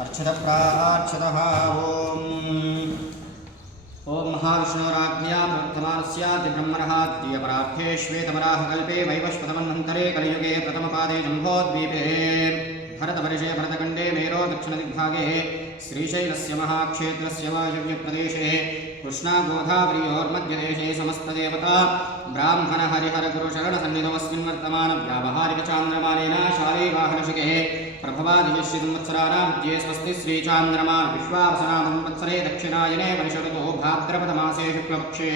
अर्चितप्रार्चितः ओम महाविष्णुराज्ञया प्रवर्तमानस्यादिब्रह्मणः द्वितीयपरार्थे श्वेतवराहकल्पे वैवस्वतमन्वन्तरे कलियुगे प्रथमपादे जम्बोद्वीपे भरतवर्षे भरतखण्डे मेरो दक्षिणदिग्भागे श्रीशैलस्य महाक्षेत्रस्य वायव्यप्रदेशे कृष्णागोदावर्योर्मध्यदेशे समस्तदेवता ब्राह्मण हरिहर गुरुशरणसन्निधमस्मिन् वर्तमानव्यावहारिकचान्द्रमानेन शालीवाहनशिखे प्रभवादिशश्रीसंवत्सराणां मध्ये स्वस्ति श्रीचान्द्रमान विश्वावसनामंवत्सरे दक्षिणायने वर्षऋतुः भाद्रपदमासे शुक्लपक्षे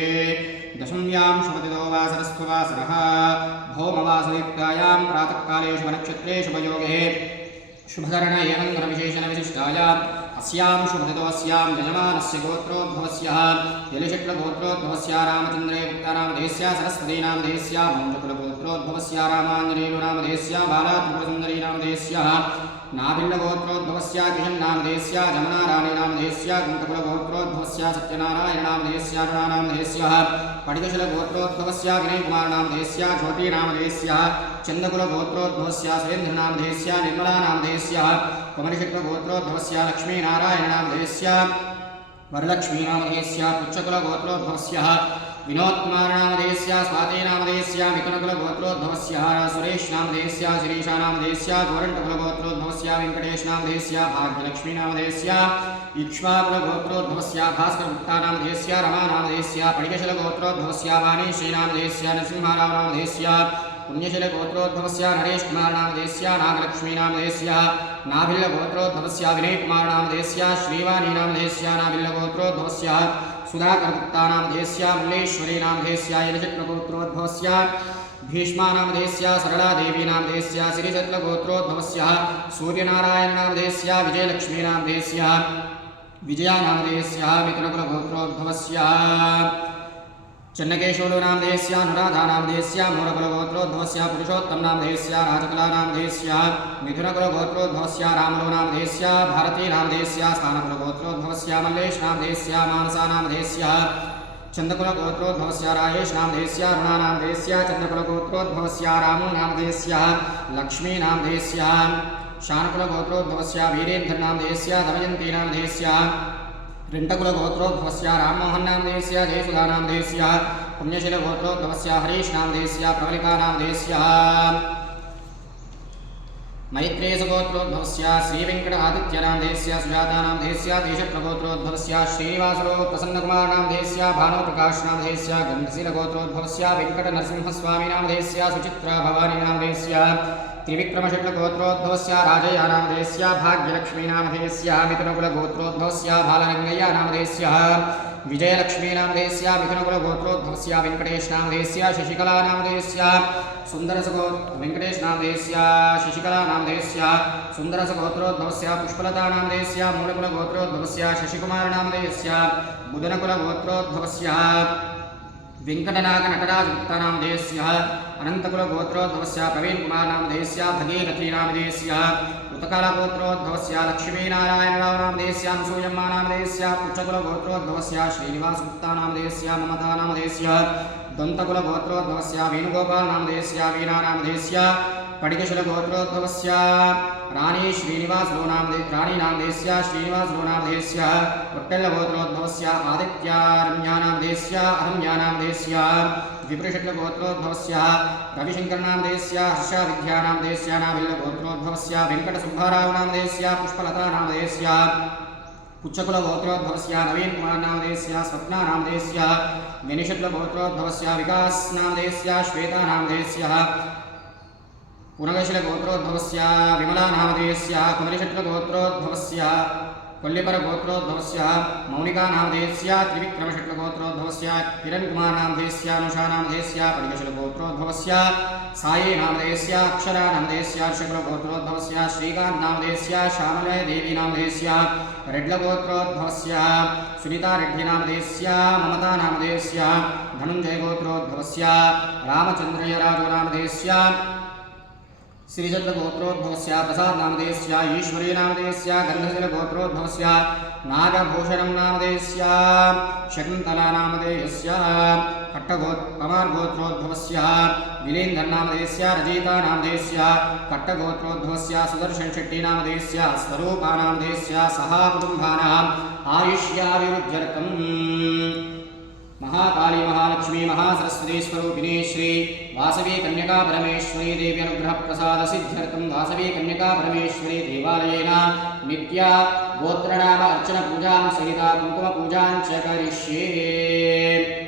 दशम्यां शुभतिथौ वासरस्त्ववासरः भौमवासयुक्तायां प्रातःकाले शुभनक्षत्रे शुभयोगे शुभकरण एवं गुणविशेषणविशिष्टायाम् अस्यां शुभतिथौ अस्यां यजमानस्य गोत्रोद्भवस्य यलिशक्लगोत्रोद्भवस्य रामचन्द्रे गुप्तानामधेयस्य सरस्वतीनामधेयस्य मौञ्चकुलगोत्रोद्भवस्य रामाञ्जनेयुनामधेयस्य बालात्रिपुरसुन्दरीनामधेयस्य नाभिल्लगोत्रोद्भवस्य किशन्नामधेयस्य जमनाराणीनामधेयस्य कुन्तकुलगोत्रोद्भवस्य सत्यनारायणनामधेयस्य अरुणानामधेयस्य पडिकशलगोत्रोद्भवस्य विनयकुमारनामधेयस्य ज्योतिनामधेयस्य चन्दकुलगोत्रोद्भवस्य सुरेन्द्रनामधेयस्य निर्मलानामधेयस्य कुमरिशक्लगोत्रोद्भवस्य लक्ष्मीनारायणनामधेयस्य वरलक्ष्मीनामधेयस्य पुच्छकुलगोत्रोद्भवस्य विनोदकुमारनामधेयस्य स्वातीनामधेयस्य मिथुनकुलगोत्रोद्भवस्य सुरेशनामधेयस्य शिरीषानामधेयस्य गोरण्टकुलगोत्रोद्भवस्य वेङ्कटेशनामधेयस्य भाग्यलक्ष्मीनामधेयस्य इक्ष्वाकुलगोत्रोद्भवस्य भास्करगुप्तानामधेयस्य रमानामधेयस्य पडिकशलगोत्रोद्भवस्य वाणीश्रीनामधेयस्य नरसिंहरावनामधेयस्य पुण्यशलगोत्रोद्भवस्य नरेशकुमारनामधेयस्य नागलक्ष्मीनामधेयस्य नाभिल्लगोत्रोद्भवस्य विनयकुमारनामधेयस्य श्रीवाणीनामधेयस्य नाभिल्लगोत्रोद्भवस्य सुधाकरगुप्तानामधेयस्य मल्लेश्वरीनामधेयस्य यलचक्रगोत्रोद्भवस्य भीष्मानामधेयस्य सरलादेवीनामधेयस्य श्रीशत्लगोत्रोद्भवस्य सूर्यनारायणनामधेयस्य विजयलक्ष्मीनामधेयस्य विजयानामधेयस्य मिथुनकुलगोत्रोद्भवस्य चन्नकेशवनामधेयस्य अनुराधानामधेयस्य मूलकुलगोत्रोद्भवस्य पुरुषोत्तमनामधेयस्य राजकलानामधेयस्य मिथुनकुलगोत्रोद्भवस्य रामलोनामधेयस्य भारतीनामधेयस्य स्थानकुलगोत्रोद्भवस्य मल्लेशनामधेयस्य मानसानामधेयस्य चन्दकुलगोत्रोद्भवस्य रायेशनामधेयस्य अरुणानामधेयस्य चन्दकुलगोत्रोद्भवस्य रामोनामधेयस्य लक्ष्मीनामधेयस्य शानकुलगोत्रोद्भवस्य वीरेन्द्रनामधेयस्य दमयन्तीनामधेयस्य रिण्टकुलगोत्रोद्भवस्य राममोहननामधेयस्य जयसुधानामधेयस्य पुण्यशीलगोत्रोद्भवस्य हरीशनामधेयस्य प्रवलिकानामधेयस्य मैत्रेयसगोत्रोद्भवस्य श्रीवेङ्कटादित्यनामधेयस्य सुजातानामधेयस्य देशप्रगोत्रोद्भवस्य श्रीनिवासप्रसन्नकुमारनामधेयस्य भानुप्रकाशनामधेयस्य गन्धशीलगोत्रोद्भवस्य वेङ्कटनरसिंहस्वामिनामधेयस्य सुचित्राभवानीनामधेयस्य त्रिविक्रमशुक्लगोत्रोद्भवस्य राजयानामधेयस्य भाग्यलक्ष्मीनामधेयस्य मिथुनकुलगोत्रोद्भवस्य भालरङ्गय्यनामधेयस्य विजयलक्ष्मीनामधेयस्य मिथुनकुलगोत्रोद्भवस्य वेङ्कटेशनामधेयस्य शशिकलानामधेयस्य वेङ्कटेशनामधेयस्य शशिकलानामधेयस्य सुन्दरसगोत्रोद्भवस्य पुष्पलतानामधेयस्य मूलकुलगोत्रोद्भवस्य शशिकुमारनामधेयस्य बुधनकुलगोत्रोद्भवस्य वेङ्कटनागनटराजगुप्तानामधेयस्य अनन्तकुलगोत्रोद्भवस्य प्रवीणकुमारनामधेयस्य भगीरथीनामधेयस्य उत्कलगोत्रोद्भवस्य लक्ष्मीनारायणरावनामधेयस्य अनसूयम्मानामधेयस्य पुच्छकुलगोत्रोद्भवस्य श्रीनिवासगुप्तानामधेयस्य ममतानामधेयस्य दन्तकुलगोत्रोद्भवस्य वेणुगोपालनामधेयस्य वीणानामधेयस्य पडिकशलगोत्रोद्भवस्य राणीनामधेयस्य श्रीनिवासलोनामधेयस्य उट्टल्लगोत्रोद्भवस्य आदित्यारम्यानामधेयस्य अरम्यानामधेयस्य विपुरशक्लगोत्रोद्भवस्य रविशङ्करनामधेयस्य हर्षविद्यानामधेयस्य नाभिल्लगोत्रोद्भवस्य वेङ्कटसुब्बारावनामधेयस्य पुष्पलतानामधेयस्य पुच्छकुलगोत्रोद्भवस्य नवीनकुमारनामधेयस्य स्वप्नानामधेयस्य निनिशक्लगोत्रोद्भवस्य विकासनामधेयस्य श्वेतानामधेयस्य पुनगशलगोत्रोद्भवस्य विमलानामधेयस्य कुमरिशक्लगोत्रोद्भवस्य कोल्लिपरगोत्रोद्भवस्य मौनिकानामधेयस्य त्रिविक्रमशक्लगोत्रोद्भवस्य किरणकुमारनामधेयस्य अनुषानामधेयस्य पडिकशलगोत्रोद्भवस्य सायीनामधेयस्य अक्षरानामधेयस्य अर्षकुलगोत्रोद्भवस्य श्रीकान्तनामधेयस्य श्यामलदेवीनामधेयस्य रेड्लगोत्रोद्भवस्य सुनीतारेड्डिनामधेयस्य ममतानामधेयस्य धनुञ्जयगोत्रोद्भवस्य रामचन्द्रयराजोनामधेयस्य श्रीचन्द्रगोत्रोद्भवस्य प्रसादनामधेयस्य ईश्वरीनामधेयस्य गन्धशलगोत्रोद्भवस्य नागभूषणं नामधेयस्य शकुन्तलानामधेयस्य कट्टगोत्रोद्भवस्य विलेन्दरनामधेयस्य रजयितानामधेयस्य कट्टगोत्रोद्भवस्य सुदर्शनशेट्टीनामधेयस्य स्वरूपानामधेयस्य सहाकुटुम्बानाम् आयुष्याभिवृद्ध्यर्थम् महाकाली महालक्ष्मी महासरस्वती स्वरूपिणी श्री वासवी कन्यका परमेश्वरी देवी अनुग्रह प्रसाद सिद्ध्यर्थं वासवी कन्यका परमेश्वरी देवालयेन नित्या गोत्रनाम अर्चन पूजां सहिता कुंकुम पूजां च करिष्ये।